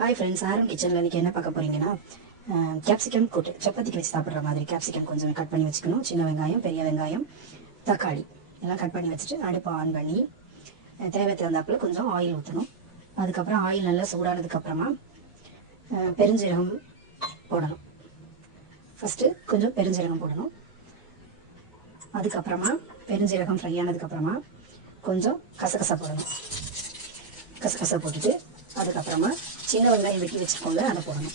Hi friends, ஆரம் கிச்சனில் இன்றைக்கி என்ன பார்க்க போகிறீங்கன்னா, கேப்சிகம் கூட்டு சப்பாத்திக்கு வச்சு சாப்பிட்ற மாதிரி கேப்சிகம் கொஞ்சம் கட் பண்ணி வச்சுக்கணும். சின்ன வெங்காயம், பெரிய வெங்காயம், தக்காளி எல்லாம் கட் பண்ணி வச்சுட்டு அடுப்பை ஆன் பண்ணி தேவை தகுந்தாப்பில் கொஞ்சம் ஆயில் ஊற்றணும். அதுக்கப்புறம் ஆயில் நல்லா சூடானதுக்கப்புறமா பெருஞ்சீரகம் போடணும். ஃபஸ்ட்டு கொஞ்சம் பெருஞ்சீரகம் போடணும். அதுக்கப்புறமா பெருஞ்சீரகம் ஃப்ரை ஆனதுக்கப்புறமா கொஞ்சம் கசகசா போடணும். கசகசா போட்டுட்டு அதுக்கப்புறமா சின்ன வெங்காயம் வெட்டி வச்சுருக்கோங்க, அதை போடணும்.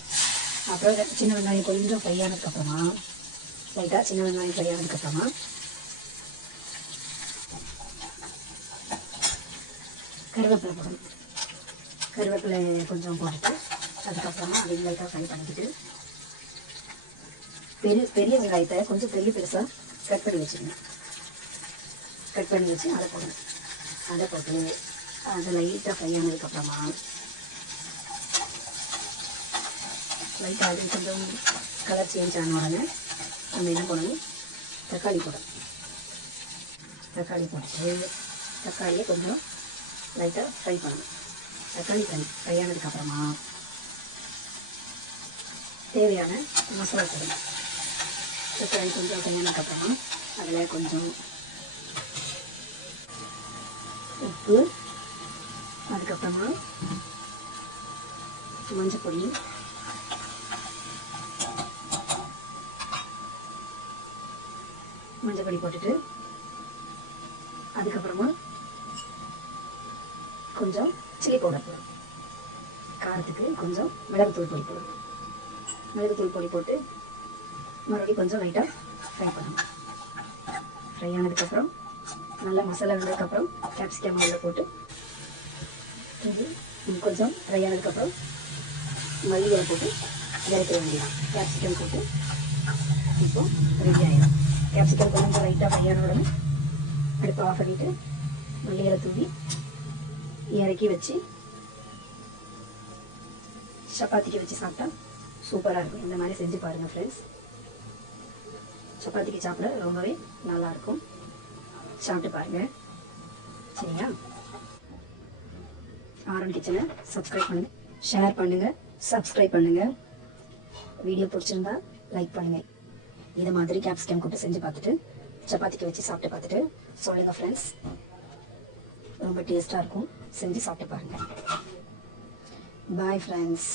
அப்புறம் சின்ன வெங்காயம் கொஞ்சம் ஃப்ரை ஆனதுக்கப்புறமா லைட்டாக சின்ன வெங்காயம் ஃப்ரை ஆனதுக்கப்புறமா கருவேப்பிலை போடணும். கருவேப்பிலை கொஞ்சம் போட்டுட்டு அதுக்கப்புறமா அதை லைட்டாக ஃப்ரை பண்ணிக்கிட்டு பெரிய வெங்காயத்தை கொஞ்சம் பெருசாக கட் பண்ணி வச்சுக்கணும். கட் பண்ணி வச்சு அதை போடணும். அதை போட்டு அதை லைட்டாக ஃப்ரை ஆனதுக்கப்புறமா லைட்டாக அது கொஞ்சம் கலர் சேஞ்ச் ஆன உடனே நம்ம என்ன பண்ணணும், தக்காளி போடணும். தக்காளி போட்டு தக்காளியை கொஞ்சம் லைட்டாக ஃப்ரை பண்ணணும். தக்காளி ஃப்ரை ஆனதுக்கப்புறமா தேவையான மசாலா போடணும். தக்காளி கொஞ்சம் ஃப்ரை ஆனதுக்கப்புறமா அதில் கொஞ்சம் உப்பு, அதுக்கப்புறமா மஞ்சள் பொடி, போட்டுட்டு அதுக்கப்புறமா கொஞ்சம் சில்லி பவுடர் போடணும். காரத்துக்கு கொஞ்சம் மிளகுத்தூள் பொடி போடணும். மிளகுத்தூள் பொடி போட்டு மறுபடியும் கொஞ்சம் லைட்டாக ஃப்ரை பண்ணணும். ஃப்ரை ஆனதுக்கப்புறம் நல்லா மசாலா வந்ததுக்கப்புறம் கேப்சிகம் அதில் போட்டு கொஞ்சம் ஃப்ரை ஆனதுக்கப்புறம் மல்லிகளை போட்டு இறக்க வேண்டியதான். கேப்சிகம் போட்டு இப்போது ரெடி ஆகிடும். கேப்சிகம் கொஞ்சம் லைட்டாக ஃப்ரை ஆன உடனே அடுப்பை ஆஃப் பண்ணிவிட்டு மல்லிகளை தூவி இறக்கி வச்சு சப்பாத்திக்கு வச்சு சாப்பிட்டா சூப்பராக இருக்கும். இந்த மாதிரி செஞ்சு பாருங்கள் ஃப்ரெண்ட்ஸ். சப்பாத்திக்கு சாப்பிட ரொம்பவே நல்லாயிருக்கும். சாப்பிட்டு பாருங்கள், சரியா? ஆரம் கிச்சனை சப்ஸ்கிரைப் பண்ணுங்கள், ஷேர் பண்ணுங்கள், சப்ஸ்கிரைப் பண்ணுங்கள். வீடியோ பிடிச்சிருந்தா லைக் பண்ணுங்கள். இதை மாதிரி கேப்சிகம் கூட்டு செஞ்சு பார்த்துட்டு சப்பாத்திக்கு வச்சு சாப்பிட்டு பார்த்துட்டு சொல்லுங்கள் ஃப்ரெண்ட்ஸ். ரொம்ப டேஸ்ட்டாக இருக்கும். செஞ்சு சாப்பிட்டு பாருங்கள். Bye friends.